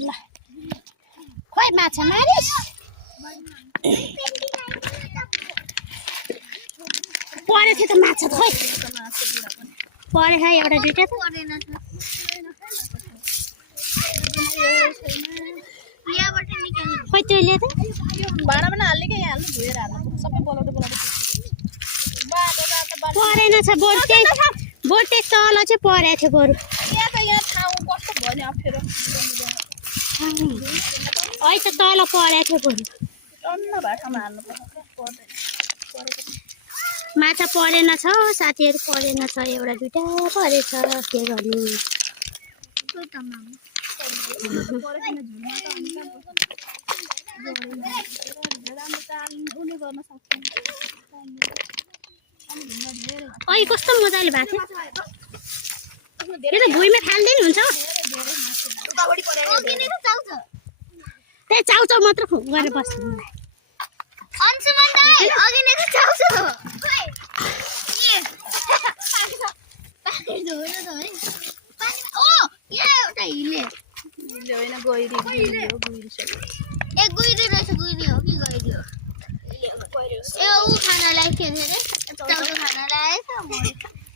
ल खोइ माछा मारिस परे थियो त माछा त खोइ परे खै एउटा दुईटा त खोइ तैँले त भाँडामा हाल्ने क्या यहाँ हाल्नु धोएर हाल्नु सबै बोलाउँदै परेन छ बरु त्यही तल चाहिँ परेको थियो बरु यहाँ ठाउँ कस्तो भयो नि अप्ठ्यारो है त तल परेको थियो बरु टन्न भाषामा हाल्नुपर्छ माछा परेन छ साथीहरू परेन छ एउटा दुईटा परेछ के गर्ने कस्तो मजाले भएको थियो यो त भुइँमा फाल्दै नि हुन्छ त्यही चाउचाउ मात्र गरेर बस्नु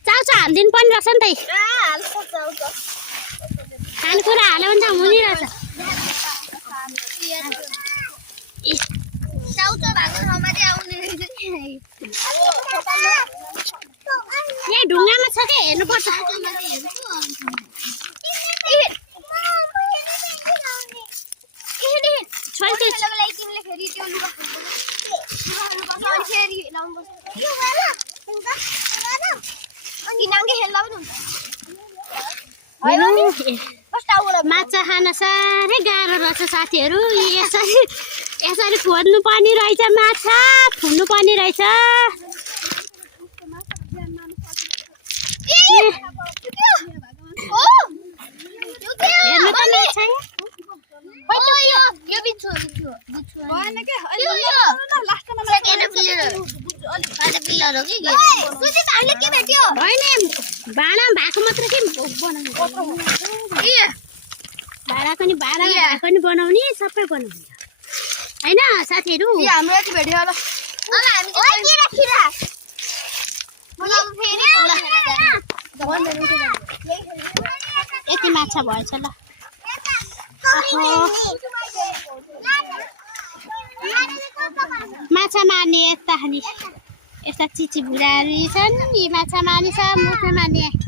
चाउचाउ हालिदिनु पनि रहेछ नि त खानेकुरा हाल्यो भने त हुने रहेछ यहाँ ढुङ्गामा छ क्या हेर्नुपर्छ माछा खान साह्रै गाह्रो रहेछ साथीहरू यसरी खोज्नु पर्ने रहेछ माछा फुल्नु पर्ने रहेछ हेर्नु त होइन भाँडा भएको मात्र के भाँडाको नि बनाउने सबै बनाउने होइन साथीहरू यति माछा भएछ ल माछा मार्ने यस्ता चिची भुराहरू छन् यी माछा मार्ने छ मुखमा मार्ने